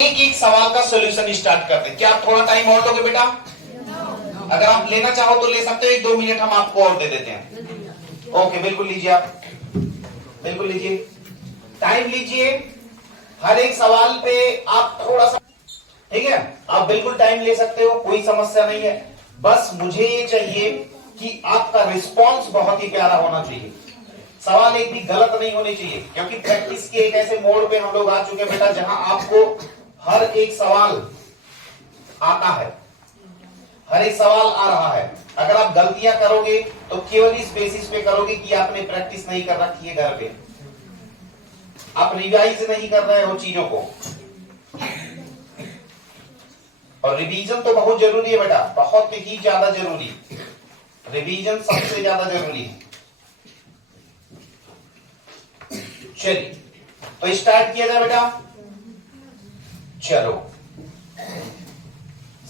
एक एक सवाल का सॉल्यूशन स्टार्ट करते हैं। क्या आप थोड़ा टाइम और लोगे बेटा? अगर आप लेना चाहो तो ले सकते हो, 1-2 मिनट हम आपको और दे देते हैं। ओके, बिल्कुल लीजिए, आप बिल्कुल लीजिए, टाइम लीजिए। हर एक सवाल पे आप थोड़ा सा, ठीक है, आप बिल्कुल टाइम ले सकते हो, कोई समस्या नहीं है। बस मुझे ये चाहिए कि आपका रिस्पॉन्स बहुत ही प्यारा होना चाहिए, सवाल एक भी गलत नहीं होने चाहिए, क्योंकि प्रैक्टिस के एक ऐसे मोड पे हम लोग आ चुके हैं बेटा जहां आपको हर एक सवाल आता है, हर एक सवाल आ रहा है। अगर आप गलतियां करोगे तो केवल इस बेसिस पे करोगे कि आपने प्रैक्टिस नहीं कर रखी है, घर पे आप रिवाइज नहीं कर रहे हो चीजों को। और रिवीजन तो बहुत जरूरी है बेटा, बहुत ही ज्यादा जरूरी, रिवीजन सबसे ज्यादा जरूरी है। चलिए तो स्टार्ट किया जाए बेटा। चलो,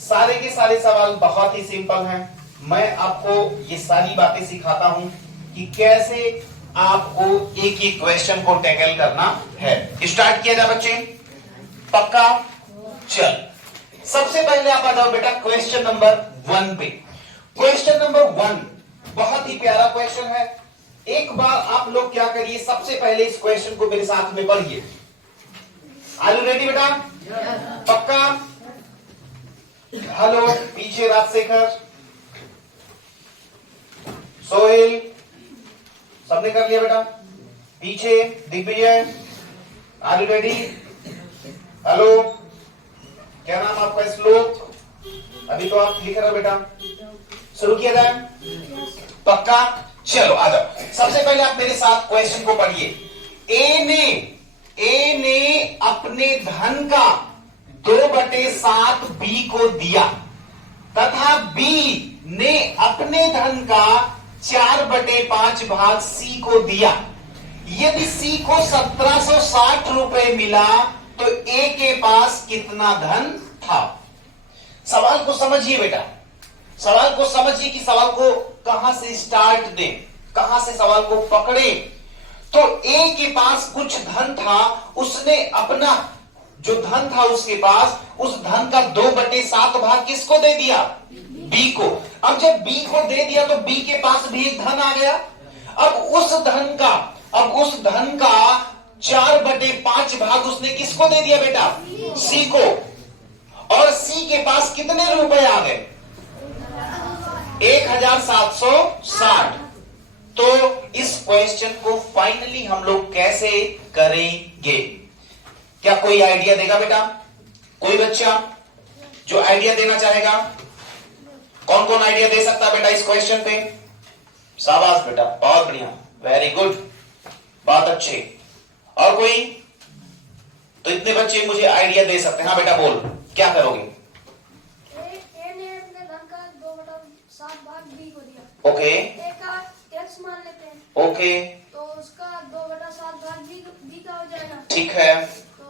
सारे के सारे सवाल बहुत ही सिंपल हैं। मैं आपको ये सारी बातें सिखाता हूं कि कैसे आपको एक एक क्वेश्चन को टैकल करना है। स्टार्ट किया जाए बच्चे, पक्का? चल, सबसे पहले आप आ जाओ बेटा क्वेश्चन नंबर 1 पे। क्वेश्चन नंबर 1 बहुत ही प्यारा क्वेश्चन है। एक बार आप लोग क्या करिए, सबसे पहले इस क्वेश्चन को मेरे साथ में पढ़िए। आर यू रेडी बेटा? पक्का? हेलो, पीछे राजशेखर, सोहेल, सबने कर लिया बेटा? पीछे Digvijay, are you ready? Hello, क्या नाम आपका? श्लोक, अभी तो आप लिख रहे हो बेटा। शुरू किया जाए? पक्का? चलो आ जाओ। सबसे पहले आप मेरे साथ क्वेश्चन को पढ़िए। ए ने अपने धन का 2/7 बी को दिया तथा बी ने अपने धन का 4/5 भाग सी को दिया। यदि सी को 1760 रुपए मिला तो ए के पास कितना धन था? सवाल को समझिए बेटा, सवाल को समझिए कि सवाल को कहां से स्टार्ट दें, कहां से सवाल को पकड़े। तो ए के पास कुछ धन था, उसने अपना जो धन था उसके पास, उस धन का 2/7 भाग किसको दे दिया? बी को। अब जब बी को दे दिया तो बी के पास भी एक धन आ गया। अब उस धन का 4/5 भाग उसने किसको दे दिया बेटा? सी को। और सी के पास कितने रुपए आ गए? 1760। तो इस क्वेश्चन को फाइनली हम लोग कैसे करेंगे? क्या कोई आइडिया देगा बेटा? कोई बच्चा जो आइडिया देना चाहेगा? कौन कौन आइडिया दे सकता है बेटा इस क्वेश्चन पे? शाबाश बेटा, बहुत बढ़िया, वेरी गुड, बहुत अच्छे। और कोई? तो इतने बच्चे मुझे आइडिया दे सकते हैं। हाँ बेटा बोल, क्या करोगे? ए ने अपने धन का 2/7 भाग बी को दिया। ओके, ए का एक्स मान लेते हैं। ओके, तो उसका 2/7 भाग बी का हो जाएगा। ठीक है, तो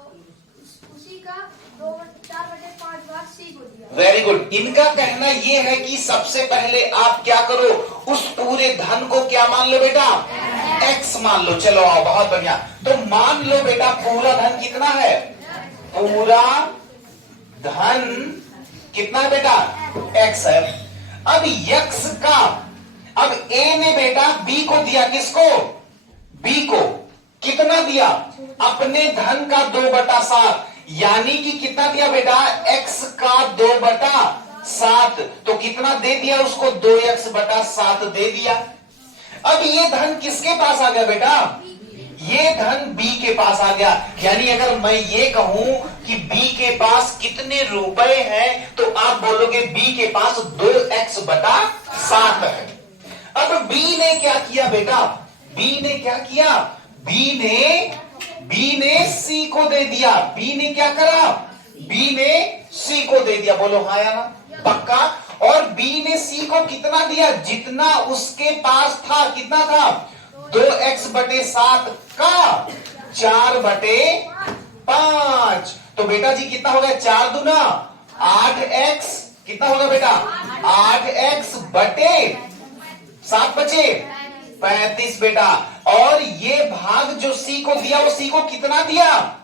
उसी का 4/5 भाग सी को दिया। Very good. इनका कहना यह है कि सबसे पहले आप क्या करो, उस पूरे धन को क्या मान लो बेटा? एक्स मान लो। चलो आओ, बहुत बढ़िया। तो मान लो बेटा पूरा धन कितना है? पूरा धन कितना है बेटा? एक्स है। अब एक्स का, अब ए ने बेटा बी को दिया, किसको? बी को। कितना दिया? अपने धन का 2/7, यानी कि कितना दिया बेटा? एक्स का 2/7। तो कितना दे दिया उसको? 2x/7 दे दिया। अब ये धन किसके पास आ गया बेटा? ये धन बी के पास आ गया। यानी अगर मैं ये कहूं कि बी के पास कितने रुपए हैं, तो आप बोलोगे बी के पास 2x/7 है। अब बी ने क्या किया बेटा? बी ने क्या किया? बी ने सी को दे दिया। बी ने क्या करा? बी ने सी को दे दिया। बोलो हाँ या ना? पक्का? और बी ने सी को कितना दिया? जितना उसके पास था। कितना था? 2x/7 का 4/5। तो बेटा जी कितना हो गया? 4 दूना 8x। कितना होगा बेटा? 8x/7 बचे 35 बेटा। और ये भाग जो सी को दिया, वो सी को कितना दिया?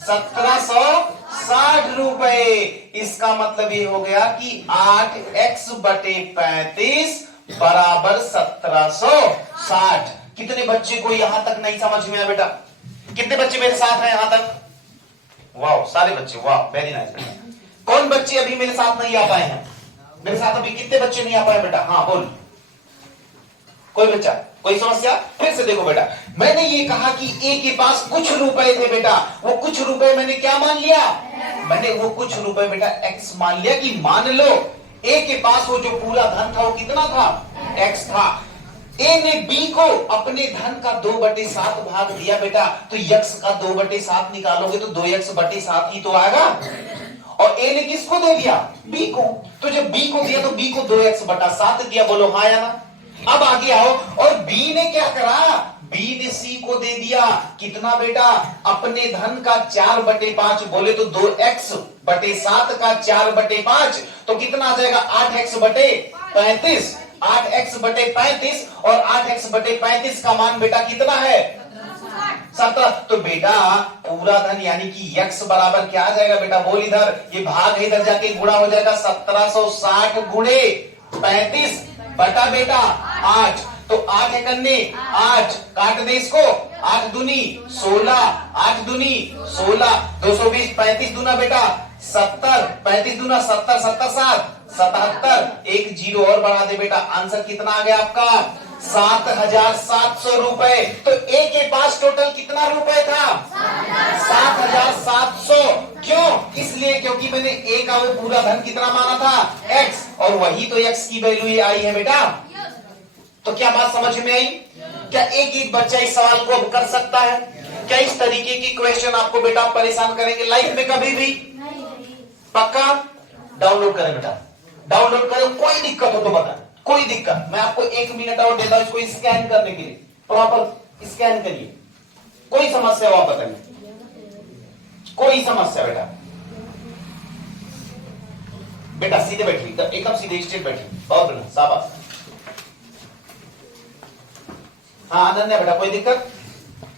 1760। 60 रुपए। इसका मतलब ये हो गया कि 8x बटे 35 बराबर 1760। कितने बच्चे को यहां तक नहीं समझ में आया बेटा? कितने बच्चे मेरे साथ हैं यहां तक? वाह, सारे बच्चे, वाह, वेरी नाइस बेटा। कौन बच्चे अभी मेरे साथ नहीं आ पाए हैं? मेरे साथ अभी कितने बच्चे नहीं आ पाए बेटा? हाँ बोल। कोई बच्चा, कोई समस्या? फिर से देखो बेटा, मैंने ये कहा कि ए के पास कुछ रुपए थे बेटा, वो कुछ रुपए मैंने क्या मान लिया? मैंने वो कुछ रुपए बेटा एक्स मान लिया। कि मान लो ए के पास वो जो पूरा धन था वो कितना था? एक्स था। ए ने बी को अपने धन का 2/7 भाग दिया बेटा, तो यक्स का 2/7 निकालोगे तो 2x/7 ही तो आएगा। और ए ने किसको दे दिया? बी को। तो जब बी को दिया तो बी को 2x/7 दिया। बोलो हाँ या ना? अब आगे आओ, और बी ने क्या करा? बी ने सी को दे दिया कितना बेटा? अपने धन का 4/5। बोले तो 2x/7 का 4/5 तो कितना आ जाएगा? 8x/35। 8x/35 और 8x/35 का मान बेटा कितना है? 17। तो बेटा पूरा धन यानी कि यक्स बराबर क्या आ जाएगा बेटा? बोल इधर, ये भाग है, इधर जाके गुणा हो जाएगा। 1760 गुणे 35 बटा बेटा 8। तो 8 एकन्ने 8, काट दे इसको। 8 दूनी 16, 8 दूनी 16, 220, 35 दूना बेटा 70, 35 दूना 70, 70 7 77, एक जीरो और बढ़ा दे बेटा। आंसर कितना आ गया आपका? 7,700 रुपए। तो ए के पास टोटल कितना रुपए था? 7,700। क्यों? इसलिए क्योंकि मैंने ए का वो पूरा धन कितना माना था? एक्स, और वही तो एक्स की वैल्यू ये आई है बेटा। तो क्या बात समझ में आई? क्या एक एक बच्चा इस सवाल को अब कर सकता है? क्या इस तरीके की क्वेश्चन आपको बेटा परेशान करेंगे लाइफ में कभी भी? पक्का? डाउनलोड करें बेटा, डाउनलोड करें। कोई दिक्कत हो तो बता, कोई दिक्कत। मैं आपको 1 मिनट और देता हूं इसको स्कैन करने के लिए। प्रॉपर स्कैन करिए। कोई समस्या हो आप बताइए। कोई समस्या बेटा? बेटा सीधे बैठिए, एकदम सीधे स्ट्रेट बैठिए। बहुत बढ़िया, शाबाश। हाँ अनन्या बेटा, कोई दिक्कत?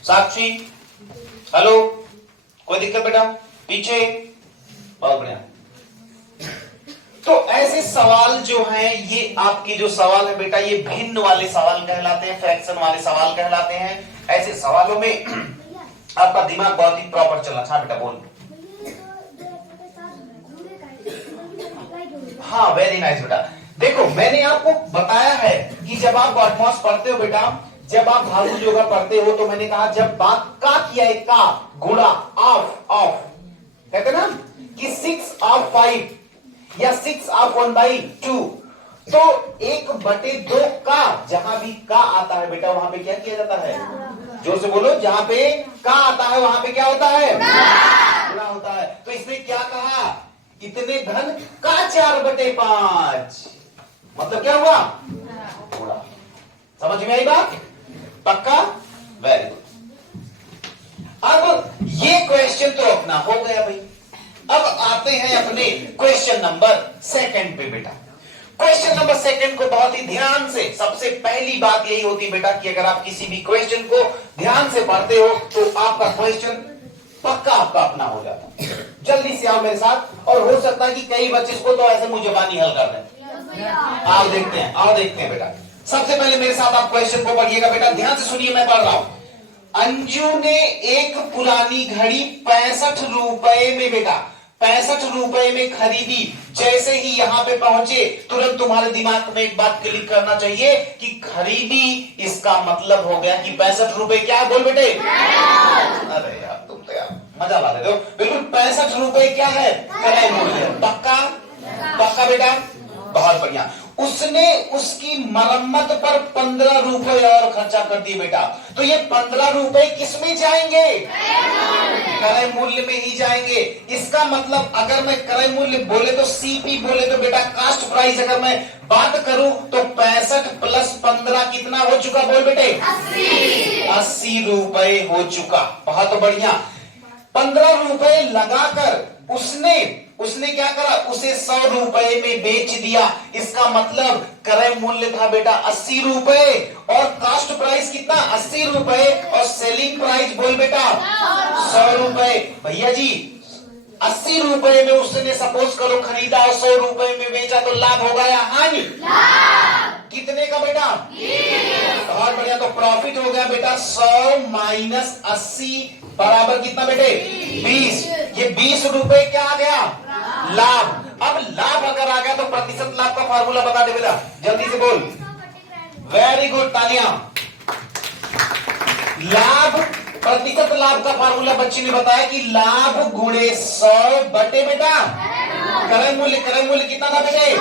साक्षी, हेलो, कोई दिक्कत बेटा? पीछे, बहुत बढ़िया। तो ऐसे सवाल जो हैं, ये आपके जो सवाल है बेटा, ये भिन्न वाले सवाल कहलाते हैं, फ्रैक्शन वाले सवाल कहलाते हैं। ऐसे सवालों में आपका दिमाग बहुत ही प्रॉपर चलना। हाँ बेटा बोल। हाँ वेरी नाइस बेटा। देखो मैंने आपको बताया है कि जब आप बॉटमॉस पढ़ते हो बेटा, जब आप भागु योगा पढ़ते हो, तो मैंने कहा जब बात का किया है, का गुणा ऑफ कहते ना कि 6 ऑफ 5 या 6 ऑफ 1/2, तो 1/2 का जहां भी का आता है बेटा वहां पे क्या किया जाता है? जोर से बोलो, जहां पे का आता है वहां पे क्या होता है? गुणा होता है। तो इसमें क्या कहा? इतने धन का 4/5, मतलब क्या हुआ? गुणा। समझ में आई बात? पक्का? Very good. अब ये क्वेश्चन तो अपना हो गया भाई। अब आते हैं अपने क्वेश्चन नंबर 2 पे बेटा। क्वेश्चन नंबर 2 को बहुत ही ध्यान से, सबसे पहली बात यही होती है बेटा कि अगर आप किसी भी क्वेश्चन को ध्यान से पढ़ते हो तो आपका क्वेश्चन पक्का आपका अपना हो जाता है। जल्दी से आओ मेरे साथ, और हो सकता है कि कई बच्चे इसको तो ऐसे मुंह जबानी हल कर दें। आओ देखते हैं, आओ देखते हैं बेटा। सबसे पहले मेरे साथ आप क्वेश्चन को पढ़िएगा बेटा, ध्यान से सुनिए, मैं पढ़ रहा हूं। अंजू ने एक पुरानी घड़ी 65 रुपए में बेटा 65 रुपए में खरीदी। जैसे ही यहां पे पहुंचे तुरंत तुम्हारे दिमाग में एक बात क्लिक करना चाहिए कि खरीदी, इसका मतलब हो गया कि 65 रुपए क्या है? बोल बेटे। अरे यार तुम तो यार मजा ला देते हो। बिल्कुल 65 रुपए क्या है? क्रय मूल्य। पक्का? पक्का बेटा, बहुत बढ़िया। उसने उसकी मरम्मत पर 15 रुपए और खर्चा कर दिए बेटा। तो ये 15 रुपए किसमें जाएंगे? क्रय मूल्य में ही जाएंगे। इसका मतलब अगर मैं क्रय मूल्य बोले तो सीपी बोले तो बेटा कास्ट प्राइस अगर मैं बात करूं तो 65 प्लस 15 कितना हो चुका? बोल बेटे। 80 रुपए हो चुका। बहुत बढ़िया। 15 रुपए लगाकर उसने क्या करा? उसे 100 रुपए में बेच दिया। इसका मतलब क्रय मूल्य था बेटा 80 रुपए और कास्ट प्राइस कितना? 80 रुपए और सेलिंग प्राइस बोल बेटा 100 रुपए। भैया जी 80 रुपए में उसने सपोज करो खरीदा और 100 रुपए में बेचा, तो लाभ होगा या हानि? कितने का बेटा? बहुत बढ़िया। तो प्रॉफिट हो गया बेटा 100 माइनस 80 बराबर कितना बेटे? 20। ये 20 रुपए क्या आ गया? लाभ। अब लाभ अगर आ गया तो प्रतिशत लाभ का फार्मूला बता दे बेटा, जल्दी से बोल। वेरी गुड, तालियां। लाभ, प्रतिशत लाभ का फार्मूला बच्ची ने बताया कि लाभ गुणे 100 बटे बेटा करंट मूल्य। करंट मूल्य कितना था बेटे?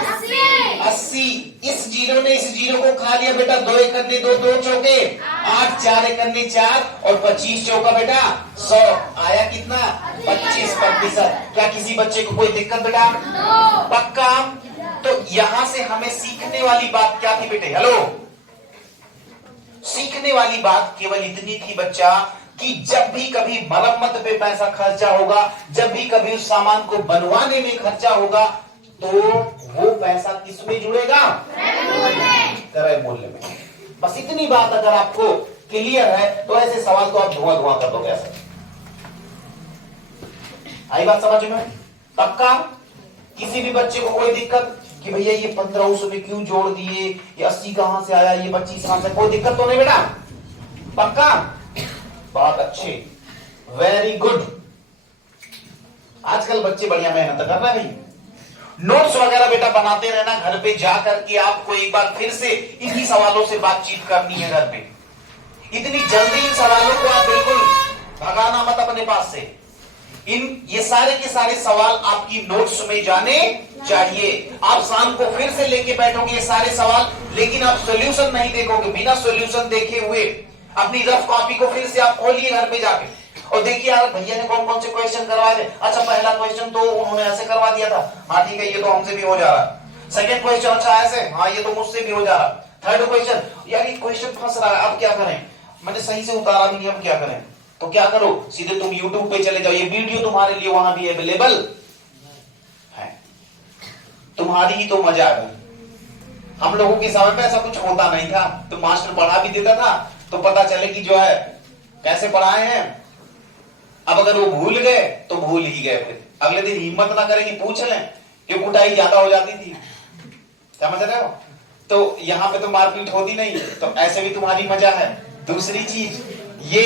80। इस जीरो ने इस जीरो को खा लिया बेटा। 2 एक करने 2, 2 चौके 8, 4 एक करने 4 और 25 चौका बेटा 100। आया कितना? 25%। क्या किसी बच्चे को कोई दिक्कत बेटा? पक्का। तो यहां से हमें सीखने वाली बात क्या थी बेटे? हेलो, सीखने वाली बात केवल इतनी थी बच्चा कि जब भी कभी मरम्मत पे पैसा खर्चा होगा, जब भी कभी उस सामान को बनवाने में खर्चा होगा, तो वो पैसा किसमें जुड़ेगा? क्रय मूल्य में। बस इतनी बात अगर आपको क्लियर है तो ऐसे सवाल तो आप धुआं धुआं कर दोगे। ऐसा आई बात समझ में? पक्का? किसी भी बच्चे को कोई दिक्कत कि भैया ये 15 उसमें क्यों जोड़ दिए, ये 80 कहां से आया, ये 25 कहां से? कोई दिक्कत तो नहीं बेटा? पक्का? बहुत अच्छे, वेरी गुड। आजकल बच्चे बढ़िया मेहनत कर रहे हैं। नोट्स वगैरह बेटा बनाते रहना, घर पे जाकर के आपको एक बार फिर से इन्हीं सवालों से बातचीत करनी है घर पे। इतनी जल्दी इन सवालों को आप बिल्कुल भगाना मत अपने पास से। ये सारे के सारे सवाल आपकी नोट्स में जाने चाहिए। आप शाम को फिर से लेके बैठोगे ये सारे सवाल, लेकिन आप सॉल्यूशन नहीं देखोगे। बिना सॉल्यूशन देखे हुए अपनी रफ कॉपी को फिर से आप खोलिए घर पे जाके और देखिए यार भैया ने कौन कौन से क्वेश्चन करवाए थे। अच्छा, पहला क्वेश्चन तो उन्होंने ऐसे करवा दिया था, हाँ ठीक है, ये तो हमसे भी हो जा रहा। सेकंड क्वेश्चन, अच्छा ऐसे, हाँ ये तो मुझसे भी हो जा रहा। थर्ड क्वेश्चन, यार ये क्वेश्चन फंस रहा है, अब क्या करें, मैंने सही से उतारा भी नहीं, अब क्या करें? तो क्या करो, सीधे तुम YouTube पे चले जाओ, ये वीडियो तुम्हारे लिए वहां भी अवेलेबल है। तुम्हारी ही तो मजा आ गई। हम लोगों के समय पे ऐसा कुछ होता नहीं था, तो मास्टर पढ़ा भी देता था तो पता चले कि जो है कैसे पढ़ाए हैं। अब अगर वो भूल गए तो भूल ही गए, फिर अगले दिन हिम्मत ना करें कि पूछ लें, कि कुटाई ज्यादा हो जाती थी। समझ रहे हो? तो यहाँ पे तो मारपीट होती नहीं, तो ऐसे भी तुम्हारी मजा है। दूसरी चीज ये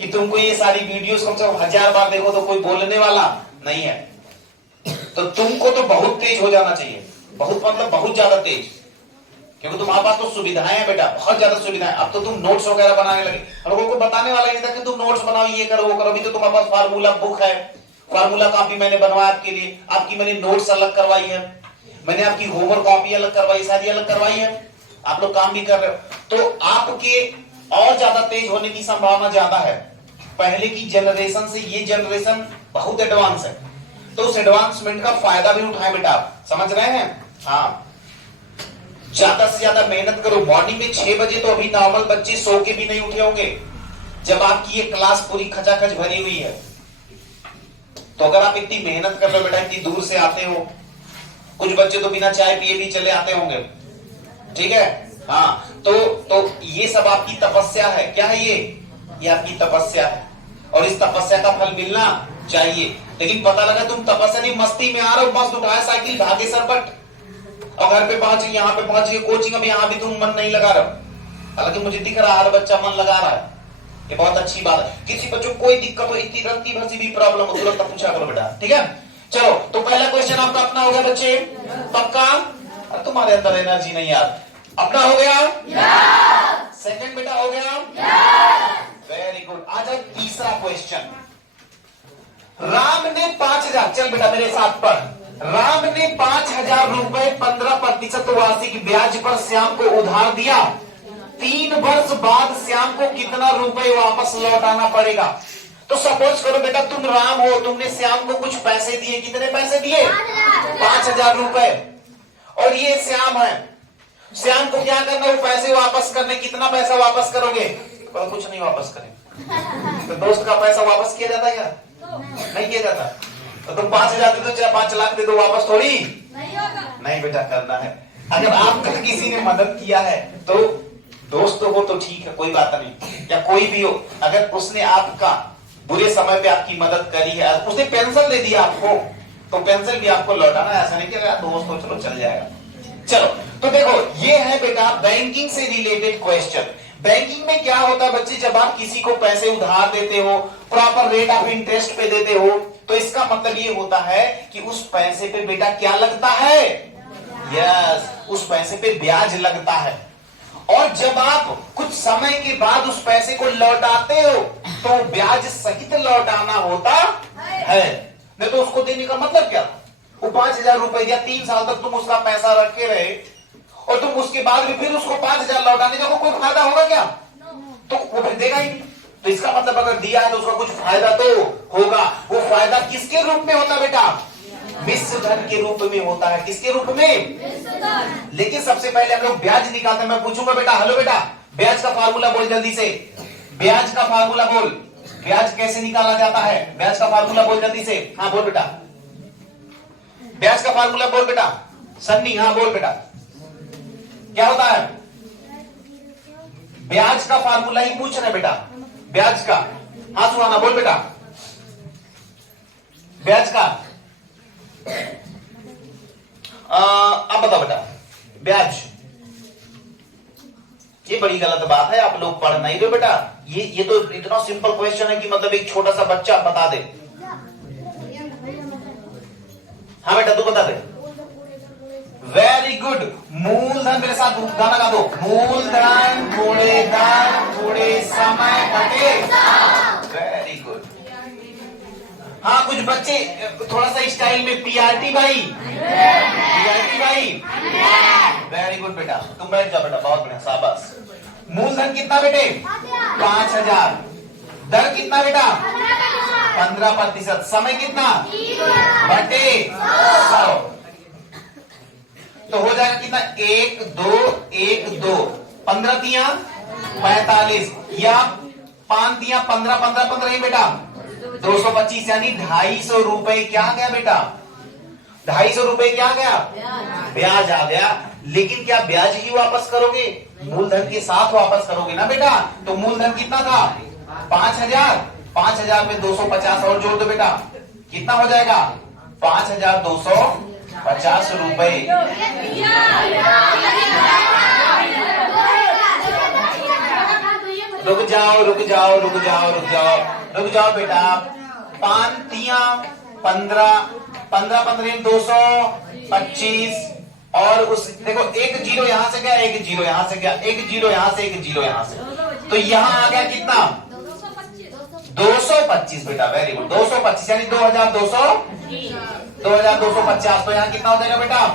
कि तुमको ये सारी वीडियोस कम से कम 1000 बार देखो तो कोई बोलने वाला नहीं है। तो तुमको तो बहुत तेज हो जाना चाहिए, बहुत मतलब बहुत ज्यादा तेज, क्योंकि तुम्हारे पास तो सुविधाएं हैं बेटा, बहुत ज्यादा सुविधाएं। अब तो तुम नोट्स वगैरह बनाने लगे, लोगों को बताने वाला नहीं था कि तुम नोट्स बनाओ, ये करो वो करो। अभी तो तुम्हारे पास फार्मूला बुक है, फार्मूला कॉपी मैंने बनवाया आपके लिए, आपकी मैंने नोट्स अलग करवाई है, मैंने आपकी होमवर्क कॉपी अलग करवाई, सारी अलग करवाई है, आप लोग काम भी कर रहे हो। तो आपके और ज्यादा तेज होने की संभावना ज्यादा है। पहले की जनरेशन से ये जनरेशन बहुत एडवांस है, तो उस एडवांसमेंट का फायदा भी उठाएं बेटा, आप समझ रहे हैं? हाँ, ज्यादा से ज्यादा मेहनत करो। मॉर्निंग में 6 बजे तो अभी नॉर्मल बच्चे सो के भी नहीं उठे होंगे, जब आपकी ये क्लास पूरी खचाखच भरी हुई है। तो अगर आप इतनी मेहनत कर रहे हो बेटा, इतनी दूर से आते हो, कुछ बच्चे तो बिना चाय पिए भी चले आते होंगे, ठीक है? हाँ, तो ये सब आपकी तपस्या है। क्या है ये आपकी तपस्या है, और इस तपस्या का फल मिलना चाहिए। लेकिन पता लगा तुम तपस्या नहीं, मस्ती में आ रहे हो, मस्त उठाया साइकिल, भागे सरपट, और घर पे पहुंच, यहाँ पे पहुंच गए कोचिंग में, यहाँ भी तुम मन नहीं लगा रहे। हालांकि मुझे दिख रहा है हर बच्चा मन लगा रहा है, ये बहुत अच्छी बात है। किसी बच्चों को कोई दिक्कत हो, इतनी रत्ती भर सी भी प्रॉब्लम हो, तुरंत पूछा करो बेटा, ठीक है? चलो, तो पहला क्वेश्चन आपका अपना हो गया बच्चे, पक्का? तुम्हारे अंदर एनर्जी नहीं यार, अपना हो गया? सेकंड बेटा हो गया? Very good. आ जाए तीसरा क्वेश्चन। राम ने 5000, चल बेटा मेरे साथ पढ़। राम ने 5000 रुपए 15% वार्षिक ब्याज पर श्याम को उधार दिया। 3 वर्ष बाद श्याम को कितना रुपए वापस लौटाना पड़ेगा? तो सपोज करो बेटा तुम राम हो, तुमने श्याम को कुछ पैसे दिए। कितने पैसे दिए? 5000 रुपए। और ये श्याम है, श्याम को क्या करना, वो पैसे वापस करने। कितना पैसा वापस करोगे? तो कुछ नहीं वापस करेंगे। तो दोस्त का पैसा वापस किया जाता है क्या? नहीं किया जाता। तो तुम 5000 दे दो चाहे 5 लाख दे दो, वापस थोड़ी नहीं बेटा करना है। अगर आपका किसी ने मदद किया है तो दोस्त हो तो ठीक है, कोई बात नहीं, या कोई भी हो, अगर उसने आपका बुरे समय पे आपकी मदद करी है, उसने पेंसिल दे दिया आपको, तो पेंसिल भी आपको लौटाना है, ऐसा नहीं कि यार दोस्त हो चलो चल जाएगा। चलो तो देखो ये है बेटा बैंकिंग से रिलेटेड क्वेश्चन। बैंकिंग में क्या होता है बच्चे, जब आप किसी को पैसे उधार देते हो, प्रॉपर रेट ऑफ इंटरेस्ट पे देते हो, तो इसका मतलब ये होता है कि उस पैसे पे बेटा क्या लगता है, यस, उस पैसे पे ब्याज लगता है। और जब आप कुछ समय के बाद उस पैसे को लौटाते हो तो ब्याज सहित लौटाना होता है। नहीं तो उसको देने का मतलब क्या, वो 5,000 रुपए या 3 साल तक तुम उसका पैसा रखे रहे और तुम उसके बाद भी फिर उसको 5,000 लौटाने का कोई फायदा होगा क्या? तो वो फिर देगा ही नहीं। तो इसका मतलब अगर दिया है तो उसका कुछ फायदा तो होगा। वो फायदा किसके रूप में होता है बेटा, मिश्र धन के रूप में होता है। किसके रूप में? लेकिन सबसे पहले हम लोग ब्याज निकालते हैं। मैं पूछूंगा बेटा, हेलो बेटा, ब्याज का फार्मूला बोल जल्दी से, ब्याज का फार्मूला बोल, ब्याज कैसे निकाला जाता है, ब्याज का फार्मूला बोल जल्दी से। हाँ बोल बेटा, ब्याज का फार्मूला बोल बेटा। सन्नी हाँ बोल बेटा, क्या होता है? ब्याज का फार्मूला ही पूछ रहे बेटा, ब्याज का। हाँ सुहाना बोल बेटा, ब्याज का। अब बताओ बेटा, ब्याज, ये बड़ी गलत बात है, आप लोग पढ़ नहीं रहे बेटा। ये तो इतना सिंपल क्वेश्चन है कि मतलब एक छोटा सा बच्चा बता दे। हाँ बेटा तू बता दे। वेरी गुड, मूलधन, मेरे साथ गाना गा दो। मूलधन गुणे धन गुणे समय घटे। Very good. हाँ कुछ बच्चे थोड़ा सा स्टाइल में पीआरटी भाई, पीआरटी भाई। वेरी गुड बेटा, तुम बैठ जाओ बेटा, बहुत बढ़िया, शाबाश। मूलधन कितना बेटे? 5,000। दर कितना बेटा? 15%। समय कितना? बटे 100। तो हो जाएगा कितना? 1 2 1 2, 15 तिया 45 या 5 तिया 15 15 15 ही बेटा 225, यानी 250 रुपए क्या गया बेटा? 250 रुपए क्या गया? ब्याज आ गया। लेकिन क्या ब्याज ही वापस करोगे? मूलधन के साथ वापस करोगे ना बेटा। तो मूलधन कितना था? 5,000। 5,000 में 250 और जोड़ दो बेटा, कितना हो जाएगा? 5,250 रुपए। रुक जाओ रुक जाओ रुक जाओ रुक जाओ रुक जाओ बेटा। 5 तिया 15, 15 15 225 और उस देखो एक जीरो यहां से गया, एक जीरो यहां से गया, एक जीरो यहां से, एक जीरो यहां से, तो यहां आ गया कितना? 225 बेटा। वेरी गुड, 225 यानी 2,250। तो यहाँ कितना हो जाएगा बेटा?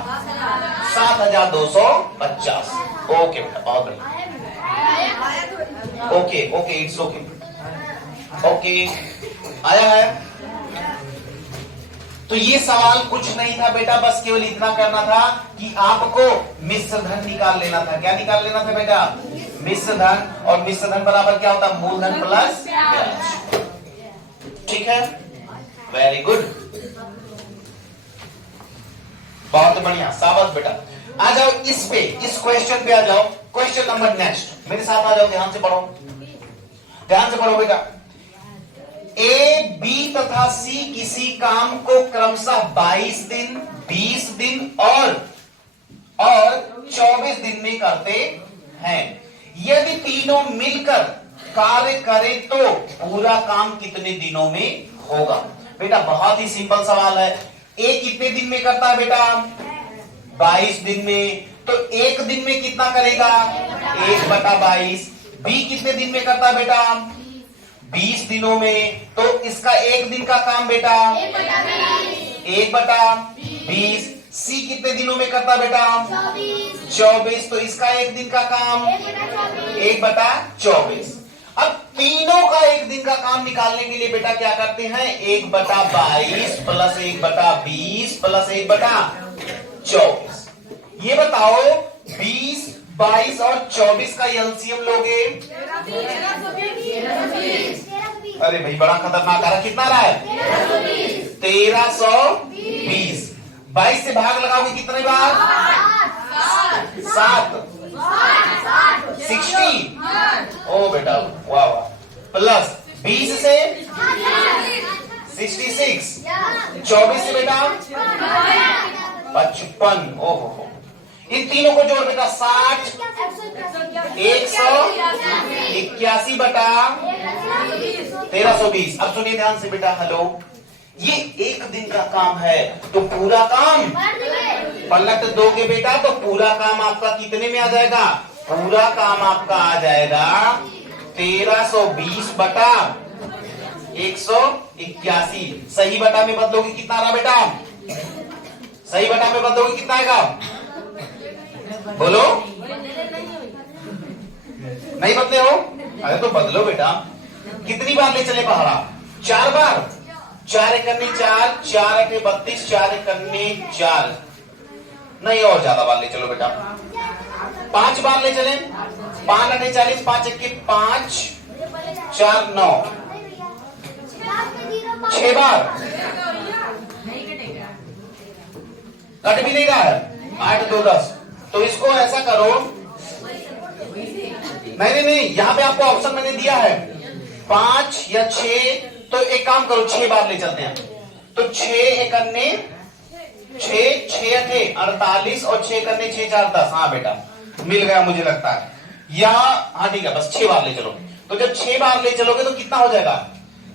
7,250। ओके बेटा, बहुत बढ़िया। Okay okay, it's okay, okay आया है। तो ये सवाल कुछ नहीं था बेटा, बस केवल इतना करना था कि आपको मिश्र धन निकाल लेना था। क्या निकाल लेना था बेटा? मिश्र धन। और मिश्र धन बराबर क्या होता है? मूलधन प्लस ब्याज। ठीक है, वेरी गुड, बहुत बढ़िया, शाबाश बेटा। आ जाओ इस पे, इस क्वेश्चन पे आ जाओ। क्वेश्चन नंबर नेक्स्ट, मेरे साथ आ जाओ, ध्यान से पढ़ो, ध्यान से पढ़ो बेटा। ए, बी तथा सी किसी काम को क्रमशः 22 दिन, 20 दिन और 24 दिन में करते हैं। यदि तीनों मिलकर कार्य करें तो पूरा काम कितने दिनों में होगा? बेटा बहुत ही सिंपल सवाल है। ए कितने दिन में करता है बेटा? 22 दिन में। तो एक दिन में कितना करेगा? 1/22। बी कितने दिन में करता है बेटा? 20 दिनों में। तो इसका एक दिन का काम बेटा 1/20। सी कितने दिनों में करता है बेटा? 24। तो इसका एक दिन का काम 1/24। अब तीनों का एक दिन का काम निकालने के लिए बेटा क्या करते हैं? 1/22 प्लस 1/20 प्लस 1/24। ये बताओ 20, 22 और 24 का एलसीएम लोगे? अरे भाई बड़ा खतरनाक आ रहा, कितना रहा है? 1320। 22 से भाग लगाओगे कितने बार? 7। 60। ओ बेटा वाह वाह। प्लस 20 से 66, 24 से बेटा 55। ओहो, इन तीनों को जोड़ बेटा 60, 181 बटा 1320। अब सुनिए ध्यान से बेटा, हेलो, ये एक दिन का काम है तो पूरा काम पलट दोगे बेटा तो पूरा काम आपका कितने में आ जाएगा? पूरा काम आपका आ जाएगा 1320 बटा 181। सही बटा में बदलोगे कितना आ रहा बेटा? सही बटा में बदलोगे कितना आएगा? बोलो, नहीं बदले हो? अरे तो बदलो बेटा। कितनी बार ले चले पहाड़ा? 4 बार। 4 एकन्ने 4, 4 अठे 32, 4 एकन्ने 4। नहीं, और ज्यादा बार ले चलो बेटा। 5 बार ले चले। 5 अठे 40, 5 एक्के 5, 4 9। 6 बार कट भी नहीं रहा है। 8 2 10। तो इसको ऐसा करो, नहीं, यहाँ पे आपको ऑप्शन मैंने दिया है 5 या 6। तो एक काम करो, 6 बार ले चलते हैं। तो 6 एकन्ने 6, 6 अठे 48 और 6 एकन्ने 6 4 10। हाँ बेटा, मिल गया मुझे लगता है। या हाँ ठीक है, बस 6 बार ले चलो। तो जब 6 बार ले चलोगे तो कितना हो जाएगा?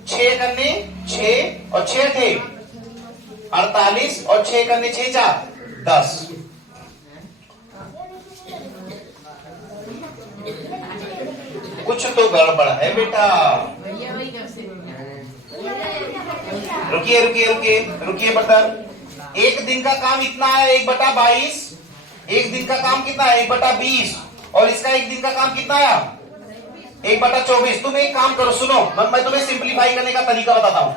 6 एकन्ने 6 और 6 अठे 48 और 6 एकन्ने 6 4 10। कुछ तो गड़बड़ है बेटा। रुकिए रुकिए रुकिए रुकिए बटर। एक दिन का काम इतना है 1/22। एक दिन का काम कितना है? 1/20। और इसका एक दिन का काम कितना है? 1/24। तुम एक काम करो, सुनो, मैं तुम्हें सिंपलीफाई करने का तरीका बताता हूं।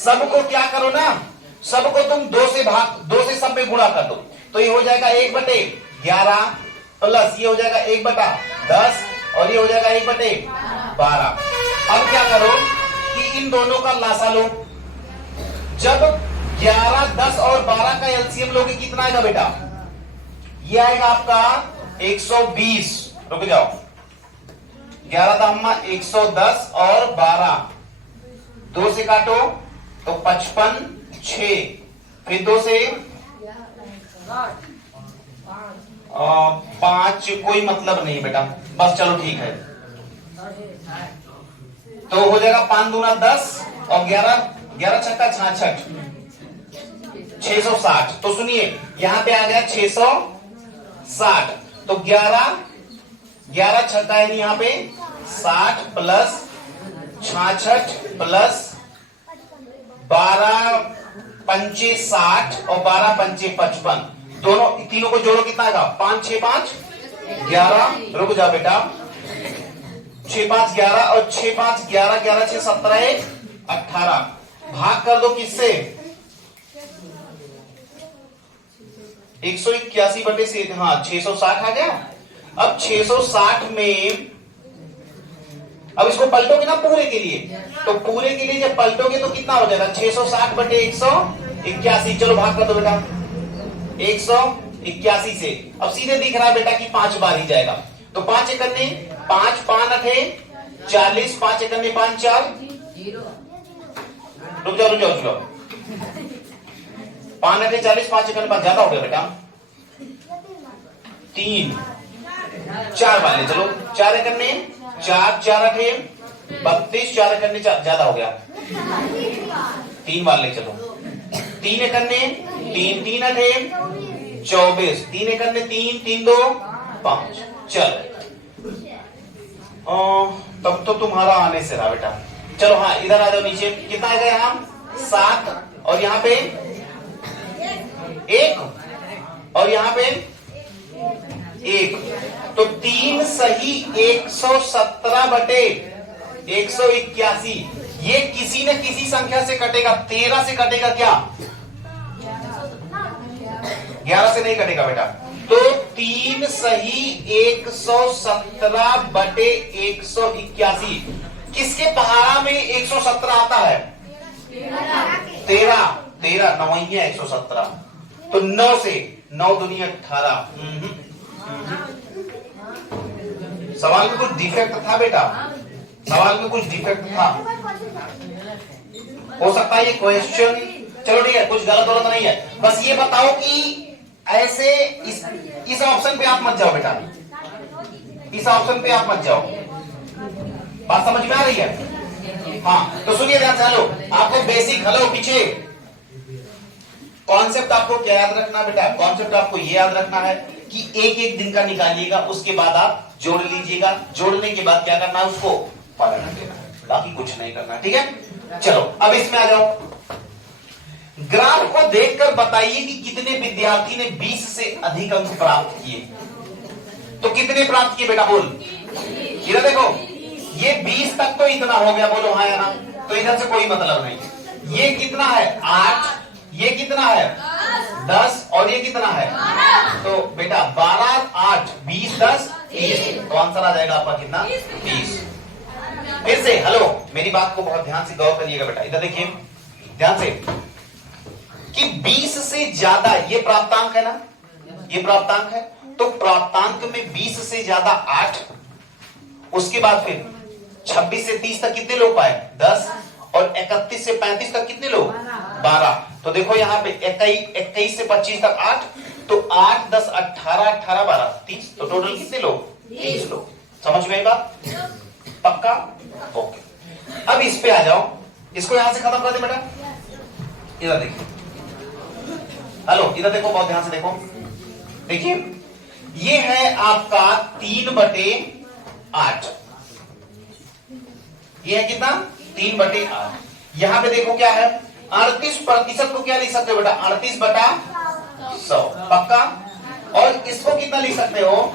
सबको क्या करो ना, सबको तुम 2 से सब में गुणा कर दो। तो ये हो जाएगा 1/11 प्लस ये हो जाएगा 1/10 और ये हो जाएगा 1/12। अब क्या करो कि इन दोनों का लासा लो। जब 11, 10 और 12 का एलसीएम लोगे कितना आएगा बेटा? ये आएगा आपका 120। रुक जाओ, 11 दाम्मा 110 और 12 2 से काटो तो 55, 6 फिर 2 से 5। कोई मतलब नहीं बेटा, बस चलो ठीक है। तो हो जाएगा 5 दूना 10 और 11 छक्का 66, 660। तो सुनिए, यहां पे आ गया 660। तो 11 छक्का यानी यहां पे 60 प्लस 66 प्लस 12 पंचे 60 और 12 पंचे 55। दोनों तीनों को जोड़ो कितना आएगा? 5 6 5 11। रुक जा बेटा, 6 5 11 और 6 5 11, 11 6 17 1 18। भाग कर दो किससे? 181 बटे से, हाँ 660 आ गया। अब 660 में अब इसको पलटोगे ना पूरे के लिए, तो पूरे के लिए जब पलटोगे तो कितना हो जाएगा? 660 बटे 181। चलो भाग कर दो बेटा 181 से। अब सीधे दिख रहा है बेटा कि 5 बार ही जाएगा। तो 5 एकन्ने 5, 5 अठे 40, 5 एकन्ने 5 4। रुक जाओ 5 अठे 40, 5 एकन्ने 5। ज्यादा हो गया बेटा। 3 4 बार ले चलो। 4 एकन्ने 4, 4 अठे 32, 4 एकन्ने 4। ज्यादा हो गया। 3 बार ले चलो। 3 एकन्ने 3, 3 अठे 24, 3 एकन्ने 3, 3 2 5। चलो तब तो तुम्हारा आने से रहा बेटा। चलो हाँ, इधर आ जाओ नीचे। कितना आएगा यहाँ? 7 और यहाँ पे 1 और यहाँ पे 1। तो 3 सही 117 बटे 181। ये किसी न किसी संख्या से कटेगा। 13 से कटेगा क्या? 11 से नहीं कटेगा बेटा। तो 3 सही 117 बटे 181। किसके पहाड़ा में 117 आता है? 13 9 ही है 117। तो 9 से 9 दूनी 18। सवाल में कुछ डिफेक्ट था बेटा, सवाल में कुछ डिफेक्ट था, हो सकता है ये क्वेश्चन, चलो ठीक है कुछ गलत तो नहीं है, बस ये बताओ कि ऐसे इस ऑप्शन पे आप मत जाओ बेटा, इस ऑप्शन पे आप मत जाओ। बात समझ में आ रही है? हाँ तो सुनिए ध्यान से। हेलो आपको बेसिक, हेलो पीछे कॉन्सेप्ट आपको क्या याद रखना बेटा, कॉन्सेप्ट आपको ये याद रखना है कि एक एक दिन का निकालिएगा, उसके बाद आप जोड़ लीजिएगा, जोड़ने के बाद क्या करना है उसको पालन देना है, बाकी कुछ नहीं करना, ठीक है। चलो अब इसमें आ जाओ। ग्राफ को देखकर बताइए कि कितने विद्यार्थी ने 20 से अधिक अंक प्राप्त किए। तो कितने प्राप्त किए बेटा बोल, इधर देखो, ये 20 तक तो इतना हो गया, बोलो हाँ या ना, तो इधर से कोई मतलब नहीं। ये कितना है 8, ये कितना है 10 और ये कितना है, तो बेटा 12 8 20 10 30, तो आंसर आ जाएगा आपका कितना 30। फिर से हेलो मेरी बात को बहुत ध्यान से गौर करिएगा बेटा, इधर देखिए ध्यान से कि 20 से ज्यादा, ये प्राप्तांक है ना, ये प्राप्तांक है, तो प्राप्तांक में 20 से ज्यादा 8, उसके बाद फिर 26 से 30 तक कितने लोग पाए 10, और 31 से 35 तक कितने लोग 12। तो देखो यहाँ पे 21 से 25 तक 8, तो 8 10 18 18 12 30, तो टोटल कितने लोग 30 लोग। समझ में आई बात, पक्का, ओके। अब इस पे आ जाओ, इसको यहां से खत्म कर दे बेटा। इधर देखिए, हेलो इधर देखो, बहुत ध्यान से देखो, देखिए ये है आपका 3/8, ये है कितना 3/8। यहां पे देखो क्या है 38% को क्या लिख सकते हो बेटा 38/100, पक्का। और इसको कितना लिख सकते हो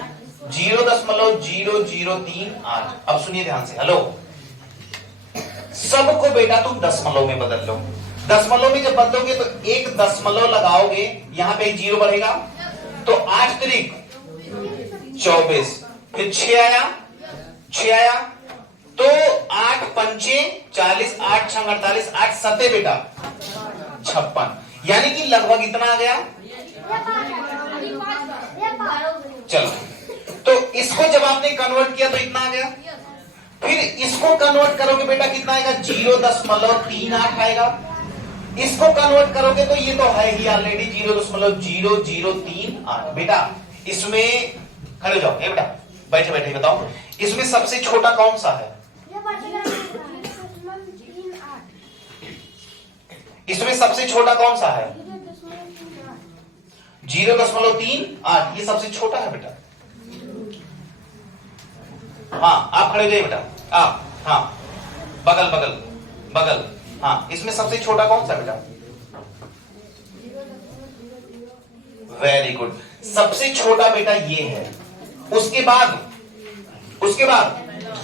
0.0038। अब सुनिए ध्यान से, हेलो सबको बेटा तुम दशमलव में बदल लो, दशमलव में जब बदलोगे तो एक दशमलव लगाओगे, यहां पे एक 0 बढ़ेगा, तो 8 त्रिक 24, फिर 6 आया, 6 आया, तो 8 पंचे 40, 8 छंग 48, 8 सते बेटा 56, यानी कि लगभग इतना आ गया। चलो तो इसको जब आपने कन्वर्ट किया तो इतना आ गया, फिर इसको कन्वर्ट करोगे बेटा कितना आएगा 0.38 आएगा, इसको कन्वर्ट करोगे तो ये तो है ही ऑलरेडी 0.0038 बेटा। इसमें खड़े हो जाओ, ये बेटा बैठे बैठे बताओ, इसमें सबसे छोटा कौन सा है, इसमें सबसे छोटा कौन सा है 0.38, ये सबसे छोटा है बेटा। हाँ आप खड़े हो जाइए बेटा, आप हाँ बगल बगल बगल, हाँ इसमें सबसे छोटा कौन सा बेटा, वेरी गुड, सबसे छोटा बेटा ये है, उसके बाद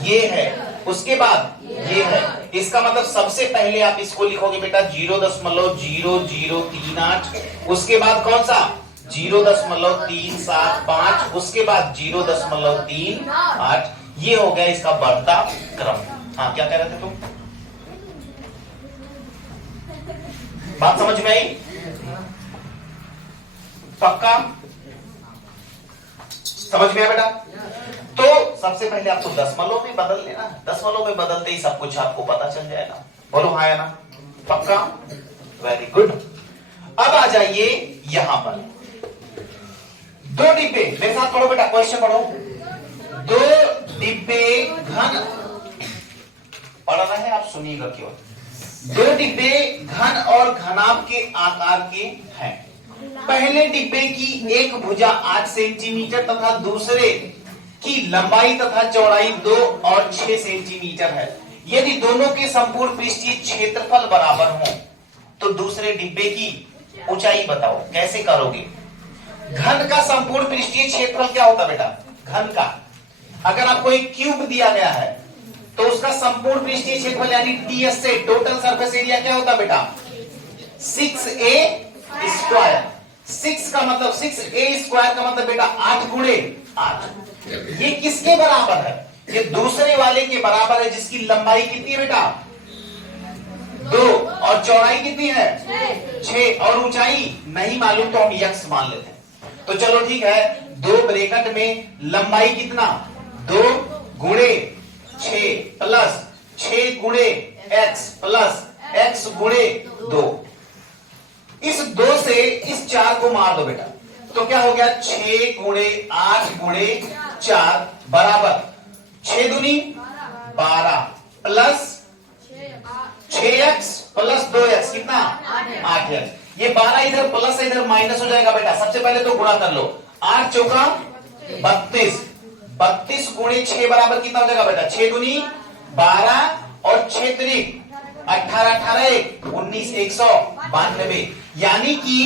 ये है, उसके बाद ये है, इसका मतलब सबसे पहले आप इसको लिखोगे बेटा 0.0038, उसके बाद कौन सा 0.375, उसके बाद 0.38, ये हो गया इसका बढ़ता क्रम। हाँ क्या कह रहे थे तुम, बात समझ में आई, पक्का समझ में आया बेटा। तो सबसे पहले आपको दशमलव में बदल लेना, दशमलव में बदलते ही सब कुछ आपको पता चल जाएगा, बोलो हाँ या ना, पक्का, वेरी गुड। अब आ जाइए यहां पर 2 डिब्बे, मेरे साथ पढ़ो बेटा, क्वेश्चन पढ़ो। 2 डिब्बे घन, पढ़ना है आप सुनिएगा केवल, 2 डिब्बे घन और घनाभ के आकार के हैं। पहले डिब्बे की एक भुजा 8 सेंटीमीटर तथा दूसरे की लंबाई तथा चौड़ाई 2 और 6 सेंटीमीटर है। यदि दोनों के संपूर्ण पृष्ठीय क्षेत्रफल बराबर हो तो दूसरे डिब्बे की ऊंचाई बताओ, कैसे करोगे। घन का संपूर्ण पृष्ठीय क्षेत्रफल क्या होता बेटा, घन का अगर आपको एक क्यूब दिया गया है तो उसका संपूर्ण पृष्ठीय क्षेत्रफल यानी टीएस से टोटल सरफेस एरिया क्या होता बेटा 6a स्क्वायर। 6 का मतलब 6a स्क्वायर का मतलब बेटा 8 गुणे 8। ये किसके बराबर है, ये दूसरे वाले के बराबर है जिसकी लंबाई कितनी है बेटा 2 और चौड़ाई कितनी है 6 और ऊंचाई नहीं मालूम तो हम यक्स मान लेते हैं। तो चलो ठीक है, 2 ब्रैकेट में लंबाई कितना 2 गुणे 6 प्लस 6 गुणे x प्लस x गुणे 2। इस 2 से इस 4 को मार दो बेटा, तो क्या हो गया 6 गुणे 8 गुणे 4 बराबर 6 दूनी 12 प्लस 6x प्लस 2x कितना 8x। ये 12 इधर प्लस इधर माइनस हो जाएगा बेटा। सबसे पहले तो गुणा कर लो, 8 चौका 32, 32 गुणे 6 बराबर कितना हो जाएगा बेटा 6 दूनी 12 और 6 त्रिक 18, 18 1 19 192। यानी कि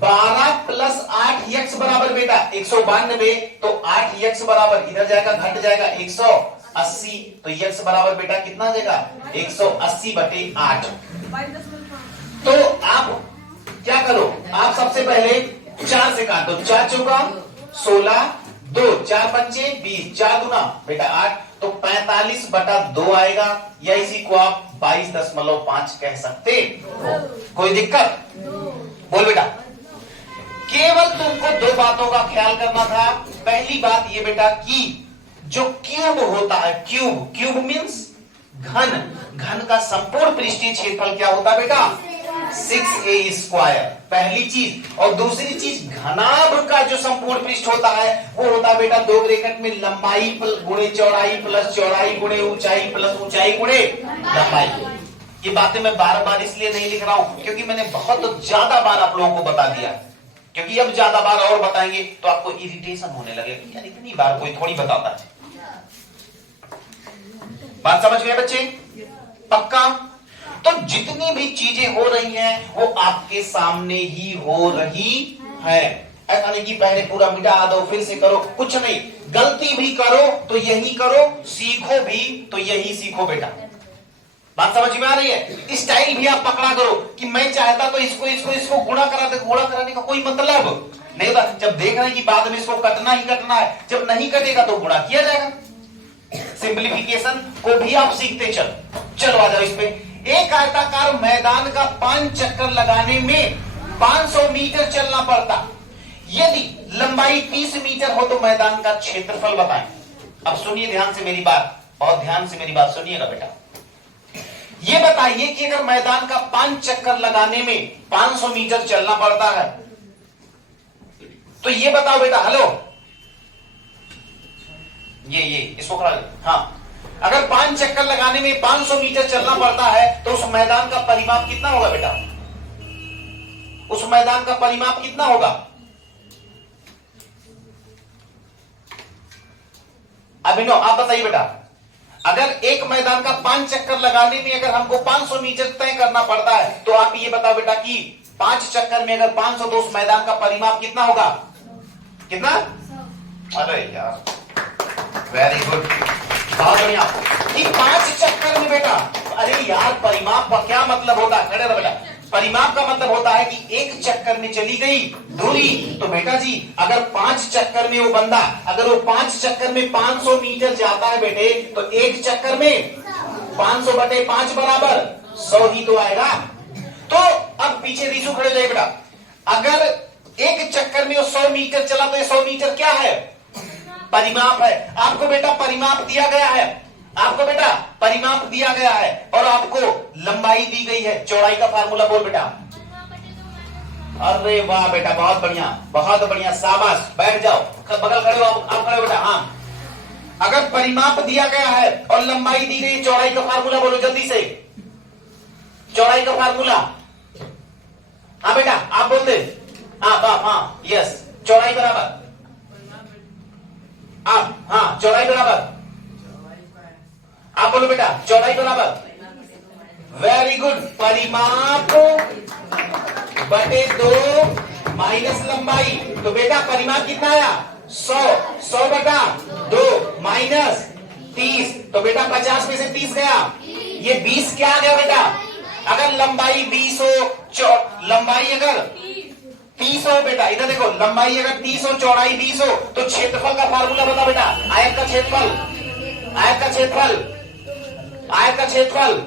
12 प्लस 8x बराबर बेटा 192। तो 8x बराबर इधर जाएगा घट जाएगा 180। तो x बराबर बेटा कितना आ जाएगा 180/8। तो आप क्या करो, आप सबसे पहले 4 से काटो, 4 चौका 16, 2 4 पंचे 20, 4 दूना बेटा 8। तो 45/2 आएगा, या इसी को आप 22.5 कह सकते हो। कोई दिक्कत? बोल बेटा। केवल तुमको 2 बातों का ख्याल करना था। पहली बात ये बेटा कि जो क्यूब होता है, क्यूब मीन्स घन, घन का संपूर्ण पृष्ठीय क्षेत्रफल क्या होता है बेटा 6a²। पहली चीज। और दूसरी चीज घनाभ का जो संपूर्ण पृष्ठ होता है वो होता है बेटा 2 ब्रैकेट में लंबाई गुणे चौड़ाई प्लस चौड़ाई गुणे ऊंचाई प्लस ऊंचाई गुणे लंबाई। ये बातें मैं बार बार इसलिए नहीं लिख रहा हूं क्योंकि मैंने बहुत ज्यादा बार आप लोगों को बता दिया, क्योंकि अब ज्यादा बार और बताएंगे तो आपको इरिटेशन होने लगेगा, यार इतनी बार कोई थोड़ी बताता है। बात समझ गए बच्चे? पक्का? तो जितनी भी चीजें हो रही हैं वो आपके सामने ही हो रही है। ऐसा नहीं कि पहले पूरा मिटा दो फिर से करो, कुछ नहीं। गलती भी करो तो यही करो, सीखो भी तो यही सीखो बेटा। बात समझ में आ रही है? स्टाइल भी आप पकड़ा करो कि मैं चाहता तो इसको इसको इसको गुणा कराने का कोई मतलब नहीं होता। जब देख रहे हैं कि बाद में इसको कटना ही कटना है, जब नहीं कटेगा तो गुणा किया जाएगा। सिंप्लीफिकेशन को भी आप सीखते चलो आ जाओ इस पे। एक आयताकार मैदान का 5 चक्कर लगाने में 500 मीटर चलना पड़ता। यदि लंबाई 30 मीटर हो तो मैदान का क्षेत्रफल बताएं। अब सुनिए ध्यान से मेरी बात, बहुत ध्यान से मेरी बात सुनिएगा बेटा। ये बताइए कि अगर मैदान का 5 चक्कर लगाने में 500 मीटर चलना पड़ता है तो ये बताओ बेटा, हेलो ये इसको खड़ा ले। हाँ, अगर 5 चक्कर लगाने में 500 मीटर चलना पड़ता है तो उस मैदान का परिमाप कितना होगा बेटा? उस मैदान का परिमाप कितना होगा? अभिनव आप बताइए बेटा। अगर एक मैदान का 5 चक्कर लगाने में अगर हमको 500 मीटर तय करना पड़ता है तो आप ये बताओ बेटा कि 5 चक्कर में अगर 500 तो उस मैदान का परिमाप कितना होगा? कितना? अरे यार वेरी गुड, बहुत बढ़िया। कि 5 चक्कर में बेटा, अरे यार परिमाप का क्या मतलब होता है? खड़े रहो बेटा। परिमाप का मतलब होता है कि एक चक्कर में चली गई दूरी। तो बेटा जी अगर 5 चक्कर में वो बंदा, अगर वो 5 चक्कर में 500 मीटर जाता है बेटे, तो एक चक्कर में 500/5 बराबर 100 ही तो आएगा। तो अब पीछे रीसू खड़े जाए बेटा। अगर एक चक्कर में वो 100 मीटर चला तो ये 100 मीटर क्या है? परिमाप है। आपको बेटा परिमाप दिया गया है, आपको बेटा परिमाप दिया गया है और आपको लंबाई दी गई है। चौड़ाई का फार्मूला बोल बेटा। अरे वाह बेटा, बहुत बढ़िया, बहुत बढ़िया, शाबाश। बैठ जाओ, बगल खड़े हो आप खड़े हो बेटा। हाँ, अगर परिमाप दिया गया है और लंबाई दी गई, चौड़ाई का फार्मूला बोलो जल्दी से। चौड़ाई का फार्मूला। हाँ बेटा आप बोलते। हाँ यस, चौड़ाई बराबर आप, हाँ चौड़ाई बराबर आप बोलो बेटा। चौड़ाई बराबर वेरी गुड, परिमाप बटे 2 माइनस लंबाई। तो बेटा परिमाप कितना आया? 100 बटा 2 माइनस 30। तो बेटा 50 में से 30 गया, ये 20 क्या आ गया बेटा? अगर लंबाई 20 हो, लंबाई अगर 30 हो बेटा, इधर देखो, लंबाई अगर 30 हो, चौड़ाई 20 हो, तो क्षेत्रफल का फार्मूला बता बेटा। आयत का क्षेत्रफल, आयत का क्षेत्रफल, आयत का क्षेत्रफल,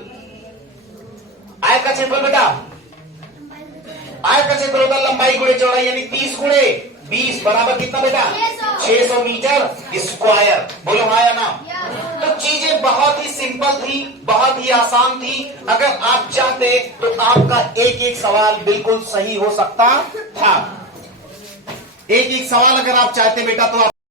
आयत का क्षेत्रफल बेटा। आयत का क्षेत्रफल होता है लंबाई गुणे चौड़ाई, यानी 30 गुणे 20 बराबर कितना बेटा? 600 मीटर स्क्वायर। बोलो हाँ या ना? तो सब चीजें बहुत ही सिंपल थी, बहुत ही आसान थी। अगर आप चाहते तो आपका एक एक सवाल बिल्कुल सही हो सकता था। एक एक सवाल अगर आप चाहते बेटा तो आप